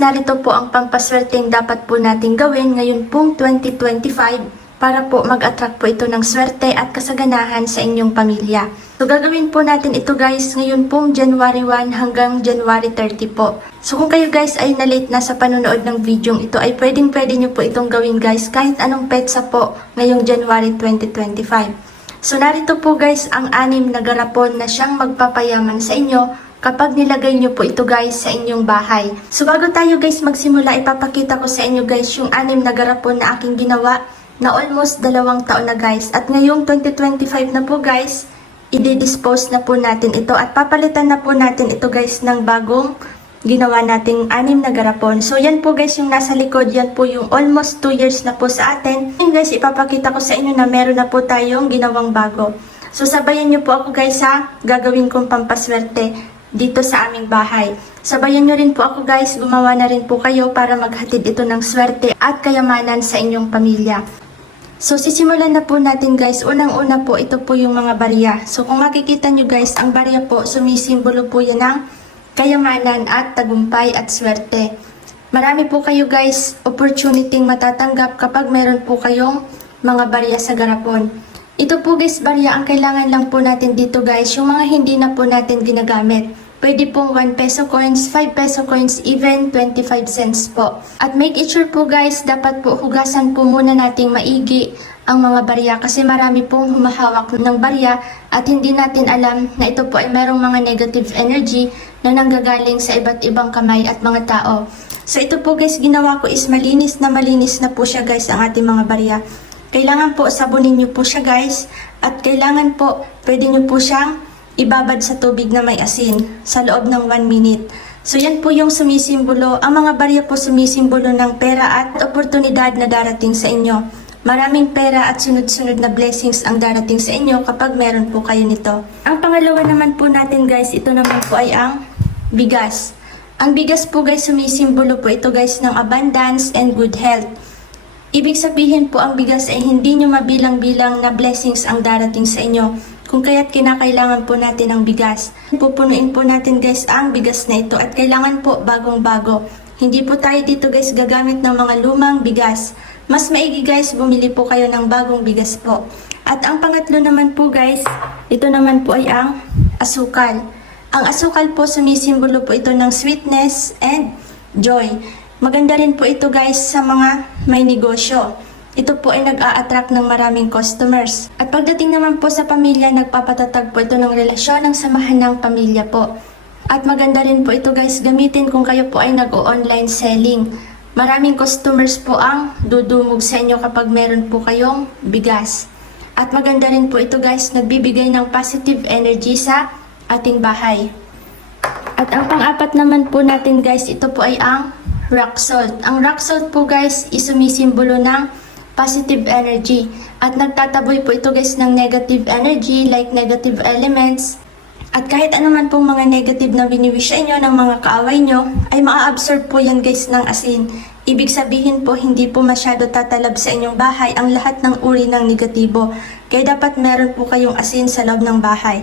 Narito po ang pampaswerteng dapat po nating gawin ngayon pong 2025 para po mag-attract po ito ng swerte at kasaganahan sa inyong pamilya. So gagawin po natin ito guys ngayon pong January 1 hanggang January 30 po. So kung kayo guys ay na-late na sa panonood ng video ito ay pwedeng pwede nyo po itong gawin guys kahit anong petsa po ngayong January 2025. So narito po guys ang anim na garapon na siyang magpapayaman sa inyo kapag nilagay nyo po ito guys sa inyong bahay. So bago tayo guys magsimula, ipapakita ko sa inyo guys yung anim na garapon na aking ginawa na almost dalawang taon na guys. At ngayong 2025 na po guys, i-dispose na po natin ito at papalitan na po natin ito guys ng bagong ginawa nating anim na garapon. So yan po guys yung nasa likod, yan po yung almost 2 years na po sa atin. Ngayon guys, ipapakita ko sa inyo na meron na po tayong ginawang bago. So sabayan nyo po ako guys ha, gagawin kong pampaswerte dito sa aming bahay. Sabayan nyo rin po ako guys, gumawa na rin po kayo para maghatid ito ng swerte at kayamanan sa inyong pamilya. So sisimulan na po natin guys, unang-una po ito po yung mga barya. So kung makikita nyo guys, ang barya po sumisimbolo po yan ng kayamanan at tagumpay at swerte. Marami po kayo guys opportunity matatanggap kapag meron po kayong mga barya sa garapon. Ito po guys, barya, ang kailangan lang po natin dito guys, yung mga hindi na po natin ginagamit. Pwede pong 1 peso coins, 5 peso coins, even 25 cents po. At make it sure po guys, dapat po hugasan po muna nating maigi ang mga barya kasi marami pong humahawak ng barya at hindi natin alam na ito po ay merong mga negative energy na nanggagaling sa iba't ibang kamay at mga tao. So ito po guys, ginawa ko is malinis na malinis na po siya guys ang ating mga barya. Kailangan po sabunin niyo po siya guys at kailangan po pwede niyo po siyang ibabad sa tubig na may asin sa loob ng 1 minute. So yan po yung sumisimbolo, ang mga barya po sumisimbolo ng pera at oportunidad na darating sa inyo. Maraming pera at sunod-sunod na blessings ang darating sa inyo kapag meron po kayo nito. Ang pangalawa naman po natin guys, ito naman po ay ang bigas. Ang bigas po guys, sumisimbolo po ito guys ng abundance and good health. Ibig sabihin po ang bigas ay hindi nyo mabilang-bilang na blessings ang darating sa inyo. Kung kaya't kinakailangan po natin ang bigas. Pupunuin po natin guys ang bigas na ito at kailangan po bagong-bago. Hindi po tayo dito guys gagamit ng mga lumang bigas. Mas maigi guys, bumili po kayo ng bagong bigas po. At ang pangatlo naman po guys, ito naman po ay ang asukal. Ang asukal po sumisimbolo po ito ng sweetness and joy. Maganda rin po ito guys sa mga may negosyo. Ito po ay nag-a-attract ng maraming customers. At pagdating naman po sa pamilya, nagpapatatag po ito ng relasyon ng samahan ng pamilya po. At maganda rin po ito guys, gamitin kung kayo po ay nag-o-online selling. Maraming customers po ang dudumog sa inyo kapag meron po kayong bigas. At maganda rin po ito guys, nagbibigay ng positive energy sa ating bahay. At ang pang-apat naman po natin guys, ito po ay ang rock salt. Ang rock salt po guys, isumisimbolo ng positive energy. At nagtataboy po ito guys ng negative energy like negative elements. At kahit anuman pong mga negative na biniwish sa inyo ng mga kaaway nyo, ay maa-absorb po yan guys ng asin. Ibig sabihin po, hindi po masyado tatalab sa inyong bahay ang lahat ng uri ng negatibo. Kaya dapat meron po kayong asin sa loob ng bahay.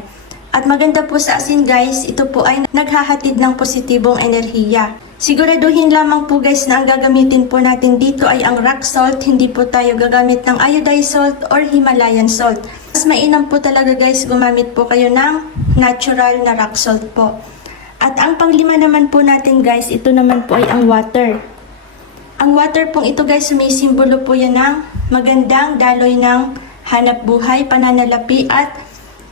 At maganda po sa asin guys, ito po ay naghahatid ng positibong enerhiya. Siguraduhin lamang po guys na ang gagamitin po natin dito ay ang rock salt, hindi po tayo gagamit ng iodized salt or Himalayan salt. Mas mainam po talaga guys gumamit po kayo ng natural na rock salt po. At ang panglima naman po natin guys, ito naman po ay ang water. Ang water pong ito guys, sumisimbolo po yan ng magandang daloy ng hanap buhay, pananalapi at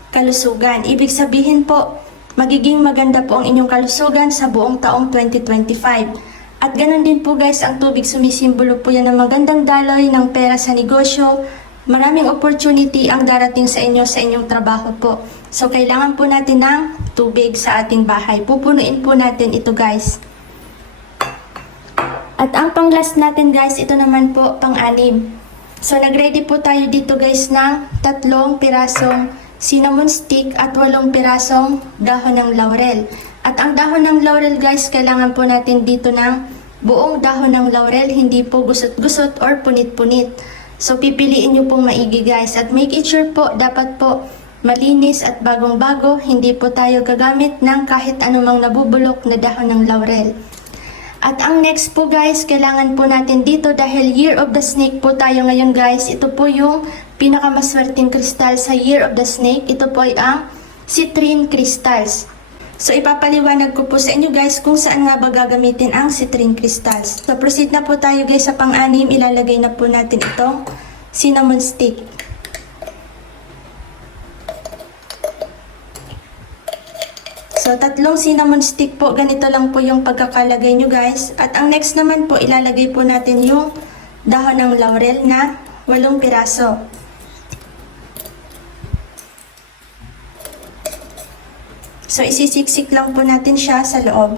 kalusugan. Ibig sabihin po, magiging maganda po ang inyong kalusugan sa buong taong 2025. At ganun din po guys, ang tubig sumisimbolo po yan ng magandang daloy ng pera sa negosyo. Maraming opportunity ang darating sa inyo sa inyong trabaho po. So kailangan po natin ng tubig sa ating bahay. Pupunuin po natin ito guys. At ang pang last natin guys, ito naman po pang-anim. So nagready po tayo dito guys ng tatlong pirasong cinnamon stick at walong pirasong dahon ng laurel. At ang dahon ng laurel guys, kailangan po natin dito ng buong dahon ng laurel, hindi po gusot-gusot or punit-punit. So pipiliin nyo pong maigi guys at make it sure po, dapat po malinis at bagong-bago, hindi po tayo gagamit ng kahit anumang nabubulok na dahon ng laurel. At ang next po guys, kailangan po natin dito dahil Year of the Snake po tayo ngayon guys. Ito po yung pinakamaswerteng kristal sa Year of the Snake. Ito po ay ang citrine crystals. So ipapaliwanag ko po sa inyo guys kung saan nga ba gagamitin ang citrine crystals. So proceed na po tayo guys sa pang-anim. Ilalagay na po natin itong cinnamon stick. So, tatlong cinnamon stick po, ganito lang po yung pagkakalagay nyo guys. At ang next naman po, ilalagay po natin yung dahon ng laurel na walong piraso. So, isisiksik lang po natin siya sa loob.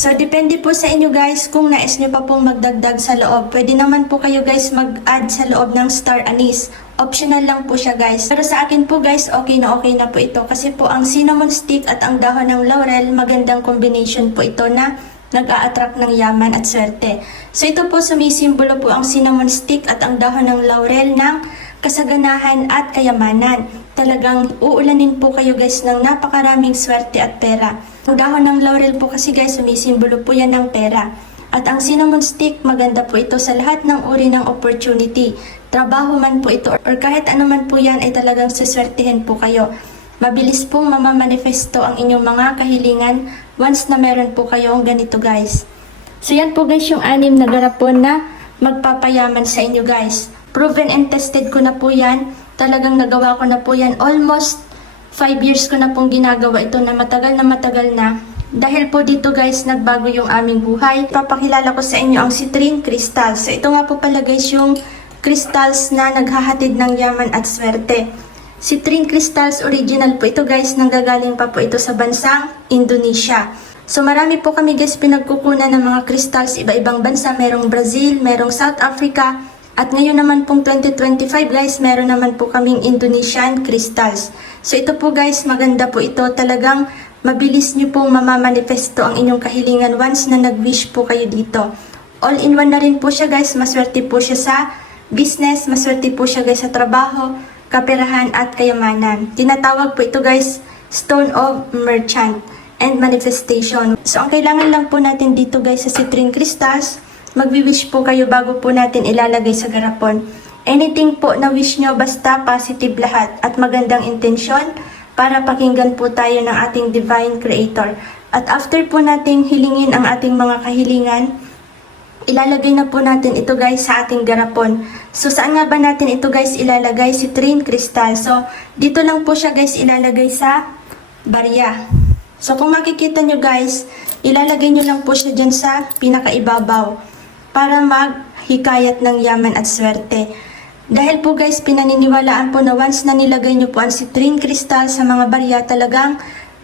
So, depende po sa inyo guys kung nais nyo pa pong magdagdag sa loob. Pwede naman po kayo guys mag-add sa loob ng star anise. Optional lang po siya guys. Pero sa akin po guys, okay na okay na po ito. Kasi po ang cinnamon stick at ang dahon ng laurel, magandang combination po ito na nag-a-attract ng yaman at swerte. So ito po sumisimbolo po ang cinnamon stick at ang dahon ng laurel ng kasaganahan at kayamanan. Talagang uulanin po kayo guys ng napakaraming swerte at pera. Ang dahon ng laurel po kasi guys, sumisimbolo po yan ng pera. At ang cinnamon stick, maganda po ito sa lahat ng uri ng opportunity. Trabaho man po ito or kahit ano man po yan ay talagang siswertihin po kayo. Mabilis pong mamamanifesto ang inyong mga kahilingan once na meron po kayong ganito guys. So yan po guys yung anim na garapon na magpapayaman sa inyo guys. Proven and tested ko na po yan. Talagang nagawa ko na po yan. Almost 5 years ko na pong ginagawa ito na matagal na matagal na. Dahil po dito guys, nagbago yung aming buhay. Papakilala ko sa inyo ang citrine crystals. Ito nga po pala guys yung crystals na naghahatid ng yaman at swerte. Citrine crystals original po ito guys, nanggagaling pa po ito sa bansang Indonesia. So marami po kami guys pinagkukunan ng mga crystals iba-ibang bansa. Merong Brazil, merong South Africa, at ngayon naman pong 2025 guys, meron naman po kaming Indonesian crystals. So ito po guys, maganda po ito. Talagang mabilis nyo pong mamamanifesto ang inyong kahilingan once na nag-wish po kayo dito. All-in-one na rin po siya guys. Maswerte po siya sa business. Maswerte po siya guys sa trabaho, kaperahan at kayamanan. Tinatawag po ito guys, Stone of Merchant and Manifestation. So ang kailangan lang po natin dito guys sa citrine crystals, magwi-wish po kayo bago po natin ilalagay sa garapon. Anything po na wish nyo basta positive lahat at magandang intensyon para pakinggan po tayo ng ating Divine Creator. At after po nating hilingin ang ating mga kahilingan, ilalagay na po natin ito guys sa ating garapon. So saan nga ba natin ito guys ilalagay? Si Trin Crystal. So dito lang po siya guys ilalagay sa barya. So kung makikita nyo guys, ilalagay nyo lang po siya dyan sa pinakaibabaw para maghikayat ng yaman at swerte. Dahil po guys, pinaniniwalaan po na once na nilagay nyo po ang citrine crystal sa mga barya, talagang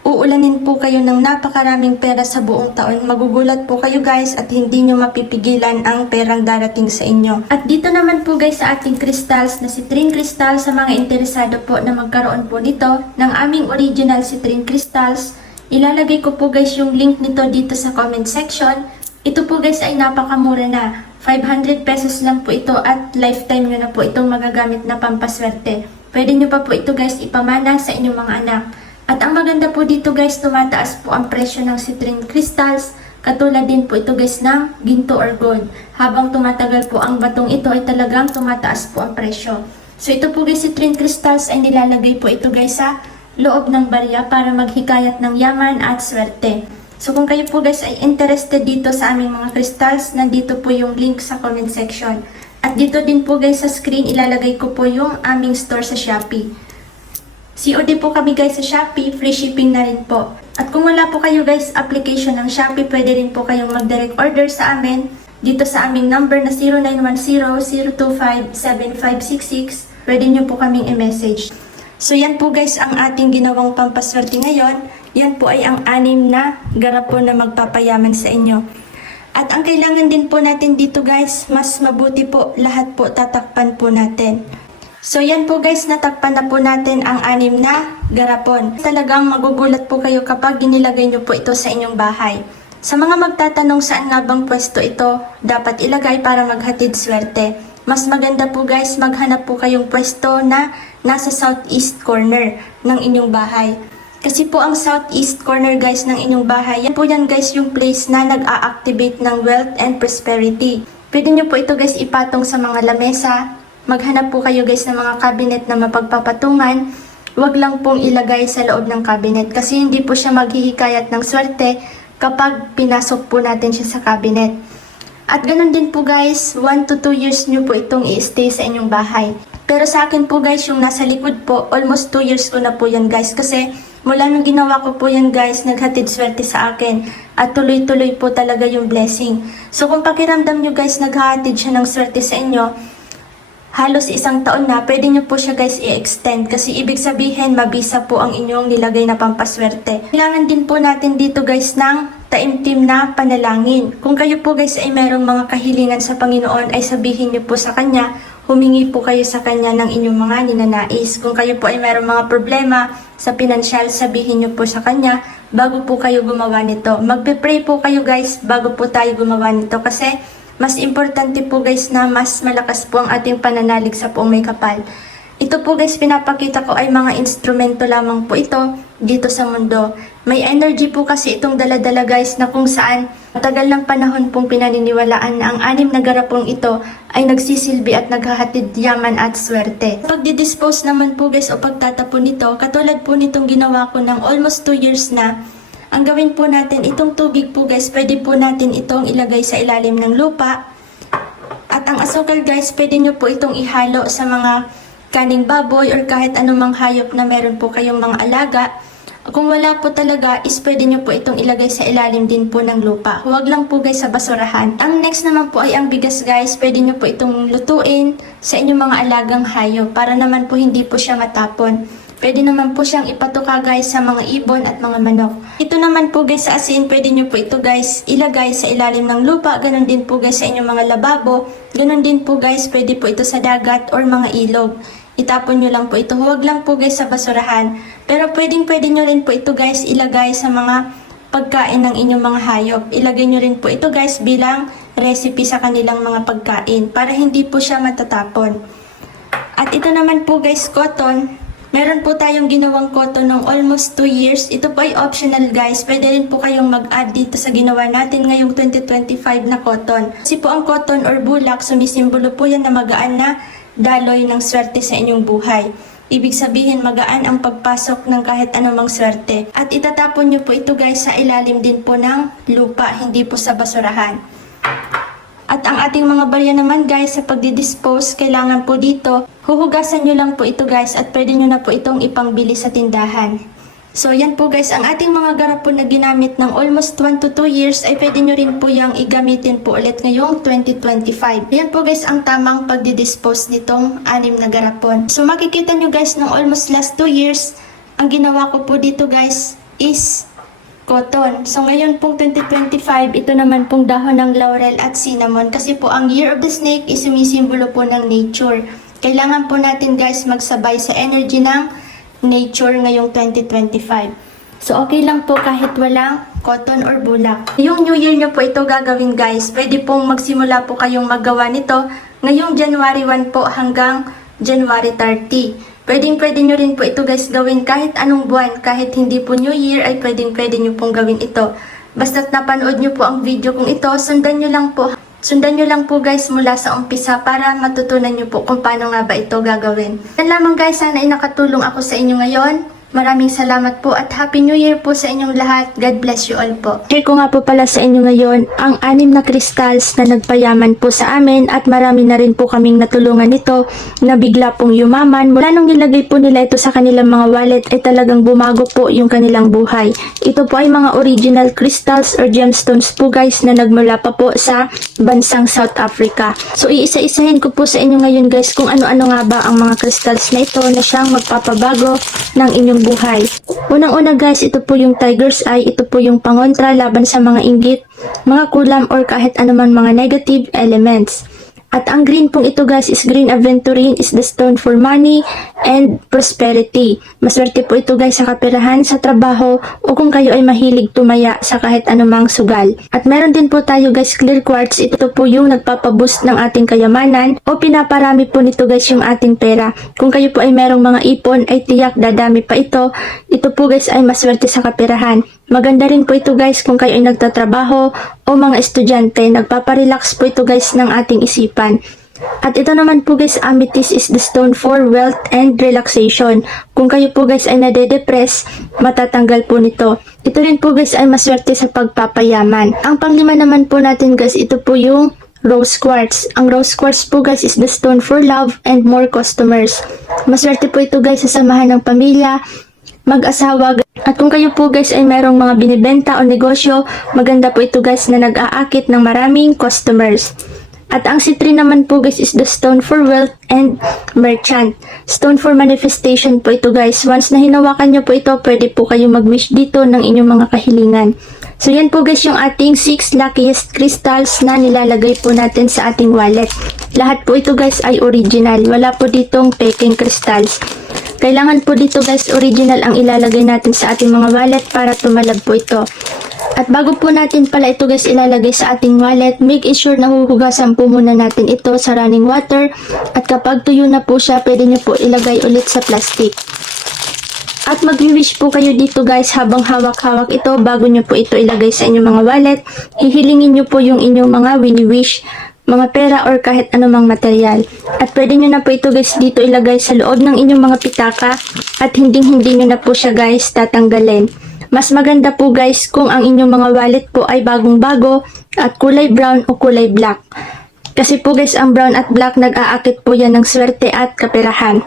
uulanin po kayo ng napakaraming pera sa buong taon. Magugulat po kayo guys at hindi nyo mapipigilan ang perang darating sa inyo. At dito naman po guys sa ating crystals na citrine crystal sa mga interesado po na magkaroon po nito ng aming original citrine crystals. Ilalagay ko po guys yung link nito dito sa comment section. Ito po guys ay napakamura na. 500 pesos lang po ito at lifetime nyo na po itong magagamit na pampaswerte. Pwede nyo pa po ito guys ipamana sa inyong mga anak. At ang maganda po dito guys, tumataas po ang presyo ng citrine crystals. Katulad din po ito guys ng ginto or gold. Habang tumatagal po ang batong ito ay talagang tumataas po ang presyo. So ito po guys, citrine crystals ay nilalagay po ito guys sa loob ng barya para maghikayat ng yaman at swerte. So kung kayo po guys ay interested dito sa aming mga crystals, nandito po yung link sa comment section. At dito din po guys sa screen, ilalagay ko po yung aming store sa Shopee. COD po kami guys sa Shopee, free shipping na rin po. At kung wala po kayo guys application ng Shopee, pwede rin po kayong mag-direct order sa amin dito sa aming number na 0910-025-7566. Pwede nyo po kaming i-message. So yan po guys ang ating ginawang pampaswerte ngayon. Yan po ay ang anim na garapon na magpapayaman sa inyo. At ang kailangan din po natin dito guys, mas mabuti po lahat po tatakpan po natin. So yan po guys, natakpan na po natin ang anim na garapon. Talagang magugulat po kayo kapag ginilagay nyo po ito sa inyong bahay. Sa mga magtatanong saan nga bang pwesto ito, dapat ilagay para maghatid swerte. Mas maganda po guys, maghanap po kayong pwesto na nasa southeast corner ng inyong bahay. Kasi po ang southeast corner guys ng inyong bahay, yan po yan guys yung place na nag-a-activate ng wealth and prosperity. Pwede nyo po ito guys ipatong sa mga lamesa. Maghanap po kayo guys ng mga cabinet na mapagpapatungan. Huwag lang pong ilagay sa loob ng cabinet kasi hindi po siya maghihikayat ng swerte kapag pinasok po natin siya sa cabinet. At ganun din po guys, 1 to 2 years nyo po itong i-stay sa inyong bahay. Pero sa akin po guys, yung nasa likod po, almost 2 years ko na po yan guys. Kasi mula nung ginawa ko po yan guys, naghatid swerte sa akin. At tuloy-tuloy po talaga yung blessing. So kung pakiramdam nyo guys, naghatid siya ng swerte sa inyo, halos isang taon na, pwede nyo po siya guys i-extend kasi ibig sabihin mabisa po ang inyong nilagay na pampaswerte. Kailangan din po natin dito guys ng taimtim na panalangin. Kung kayo po guys ay merong mga kahilingan sa Panginoon ay sabihin nyo po sa Kanya, humingi po kayo sa Kanya ng inyong mga ninanais. Kung kayo po ay merong mga problema sa pinansyal, sabihin nyo po sa Kanya bago po kayo gumawa nito. Magpe-pray po kayo guys bago po tayo gumawa nito kasi mas importante po guys na mas malakas po ang ating pananalig sa poong may kapal. Ito po guys pinapakita ko ay mga instrumento lamang po ito dito sa mundo. May energy po kasi itong daladala guys na kung saan matagal ng panahon pong pinaniniwalaan na ang anim na garapong ito ay nagsisilbi at naghahatid yaman at swerte. Pag dispose naman po guys o pagtatapon nito, katulad po nitong ginawa ko ng almost 2 years na, ang gawin po natin, itong tubig po guys, pwede po natin itong ilagay sa ilalim ng lupa. At ang asukal guys, pwede nyo po itong ihalo sa mga kaning baboy or kahit anumang hayop na meron po kayong mga alaga. Kung wala po talaga, is pwede nyo po itong ilagay sa ilalim din po ng lupa. Huwag lang po guys sa basurahan. Ang next naman po ay ang bigas guys. Pwede nyo po itong lutuin sa inyong mga alagang hayop para naman po hindi po siya matapon. Pwede naman po siyang ipatuka guys sa mga ibon at mga manok. Ito naman po guys sa asin, pwede nyo po ito guys ilagay sa ilalim ng lupa. Ganon din po guys sa inyong mga lababo. Ganon din po guys, pwede po ito sa dagat or mga ilog. Itapon nyo lang po ito. Huwag lang po guys sa basurahan. Pero pwedeng pwede nyo rin po ito guys ilagay sa mga pagkain ng inyong mga hayop. Ilagay nyo rin po ito guys bilang recipe sa kanilang mga pagkain para hindi po siya matatapon. At ito naman po guys, cotton. Meron po tayong ginawang cotton ng almost 2 years. Ito po ay optional guys. Pwede rin po kayong mag-add dito sa ginawa natin ngayong 2025 na cotton. Kasi po ang cotton or bulak, sumisimbolo po yan na magaan na daloy ng swerte sa inyong buhay. Ibig sabihin magaan ang pagpasok ng kahit anumang swerte. At itatapon nyo po ito guys sa ilalim din po ng lupa, hindi po sa basurahan. At ang ating mga barya naman guys sa pagdi-dispose, kailangan po dito, huhugasan nyo lang po ito guys at pwede nyo na po itong ipangbili sa tindahan. So yan po guys, ang ating mga garapon na ginamit ng almost 1 to 2 years ay pwede nyo rin po yung igamitin po ulit ngayong 2025. Yan po guys ang tamang pagdi-dispose nitong anim na garapon. So makikita nyo guys ng almost last 2 years, ang ginawa ko po dito guys is cotton. So ngayon pong 2025, ito naman pong dahon ng laurel at cinnamon kasi po ang Year of the Snake is sumisimbolo po ng nature. Kailangan po natin guys magsabay sa energy ng nature ngayong 2025. So okay lang po kahit walang cotton or bulak. Yung New Year nyo po ito gagawin guys, pwede pong magsimula po kayong maggawa nito ngayong January 1 po hanggang January 30. Pwedeng pwede nyo rin po ito guys gawin kahit anong buwan, kahit hindi po New Year ay pwedeng pwede nyo pong gawin ito. Basta't napanood nyo po ang video kong ito, sundan nyo lang po. Sundan nyo lang po guys mula sa umpisa para matutunan nyo po kung paano nga ba ito gagawin. Yan lamang guys, sana ay nakatulong ako sa inyo ngayon. Maraming salamat po at Happy New Year po sa inyong lahat. God bless you all po. Share ko nga po pala sa inyo ngayon ang anim na crystals na nagpayaman po sa amin at marami na rin po kaming natulungan nito na bigla pong yumaman. Mula nung nilagay po nila ito sa kanilang mga wallet ay talagang bumago po yung kanilang buhay. Ito po ay mga original crystals or gemstones po guys na nagmula pa po sa bansang South Africa. So iisa-isahin ko po sa inyo ngayon guys kung ano-ano nga ba ang mga crystals na ito na siyang magpapabago ng inyong buhay. Unang-una guys, ito po yung tiger's eye, ito po yung pangontra laban sa mga inggit, mga kulam or kahit anuman mga negative elements. At ang green pong ito guys is green aventurine is the stone for money and prosperity. Maswerte po ito guys sa kaperahan, sa trabaho o kung kayo ay mahilig tumaya sa kahit anumang sugal. At meron din po tayo guys clear quartz. Ito po yung nagpapaboost ng ating kayamanan o pinaparami po nito guys yung ating pera. Kung kayo po ay merong mga ipon ay tiyak dadami pa ito. Ito po guys ay maswerte sa kaperahan. Maganda rin po ito guys kung kayo ay nagtatrabaho o mga estudyante. Nagpaparelax po ito guys ng ating isipan. At ito naman po guys, amethyst is the stone for wealth and relaxation. Kung kayo po guys ay nade-depress, matatanggal po nito. Ito rin po guys ay maswerte sa pagpapayaman. Ang panglima naman po natin guys, ito po yung rose quartz. Ang rose quartz po guys is the stone for love and more customers. Maswerte po ito guys sa samahan ng pamilya, mag-asawa. At kung kayo po guys ay merong mga binibenta o negosyo, maganda po ito guys na nag-aakit ng maraming customers. At ang C3 naman po guys is the stone for wealth and merchant. Stone for manifestation po ito guys. Once na hinawakan nyo po ito, pwede po kayo mag-wish dito ng inyong mga kahilingan. So yan po guys yung ating 6 luckiest crystals na nilalagay po natin sa ating wallet. Lahat po ito guys ay original. Wala po ditong peking crystals. Kailangan po dito guys original ang ilalagay natin sa ating mga wallet para tumalab po ito. At bago po natin pala ito guys ilalagay sa ating wallet, make sure na huhugasan po muna natin ito sa running water. At kapag tuyo na po siya, pwede nyo po ilagay ulit sa plastic. At mag-wish po kayo dito guys habang hawak-hawak ito bago nyo po ito ilagay sa inyong mga wallet. Hihilingin nyo po yung inyong mga wini-wish, mga pera or kahit anumang material. At pwede nyo na po ito guys dito ilagay sa loob ng inyong mga pitaka at hindi-hindi nyo na po siya guys tatanggalin. Mas maganda po guys kung ang inyong mga wallet po ay bagong-bago at kulay brown o kulay black. Kasi po guys ang brown at black nag-aakit po yan ng swerte at kaperahan.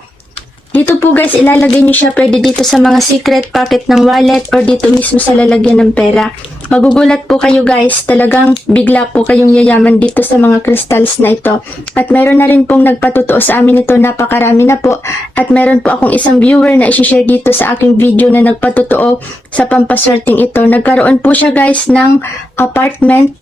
Dito po guys, ilalagay nyo siya pwede dito sa mga secret pocket ng wallet or dito mismo sa lalagyan ng pera. Magugulat po kayo guys, talagang bigla po kayong yayaman dito sa mga crystals na ito. At meron na rin pong nagpatotoo sa amin ito, napakarami na po. At meron po akong isang viewer na isi-share dito sa aking video na nagpatotoo sa pampaswerting ito. Nagkaroon po siya guys ng apartment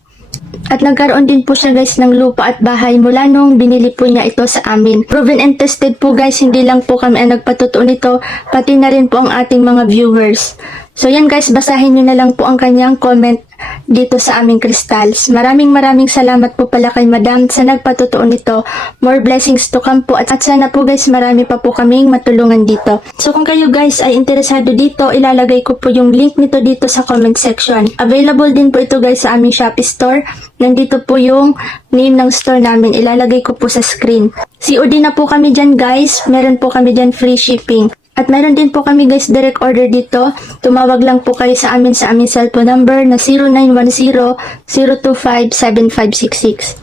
at nagkaroon din po siya guys ng lupa at bahay mula nung binili po niya ito sa amin. Proven and tested po guys, hindi lang po kami ang nagpatotoo nito, pati na rin po ang ating mga viewers. So yan guys, basahin nyo na lang po ang kanyang comment dito sa aming crystals. Maraming maraming salamat po pala kay madam sa nagpatotoo nito. More blessings to come po at, at sana po guys marami pa po kaming matulungan dito. So kung kayo guys ay interesado dito, ilalagay ko po yung link nito dito sa comment section. Available din po ito guys sa aming Shopee store. Nandito po yung name ng store namin. Ilalagay ko po sa screen. COD na po kami dyan guys. Meron po kami dyan free shipping. At meron din po kami guys direct order dito. Tumawag lang po kayo sa amin sa aming cellphone number na 0910-025-7566.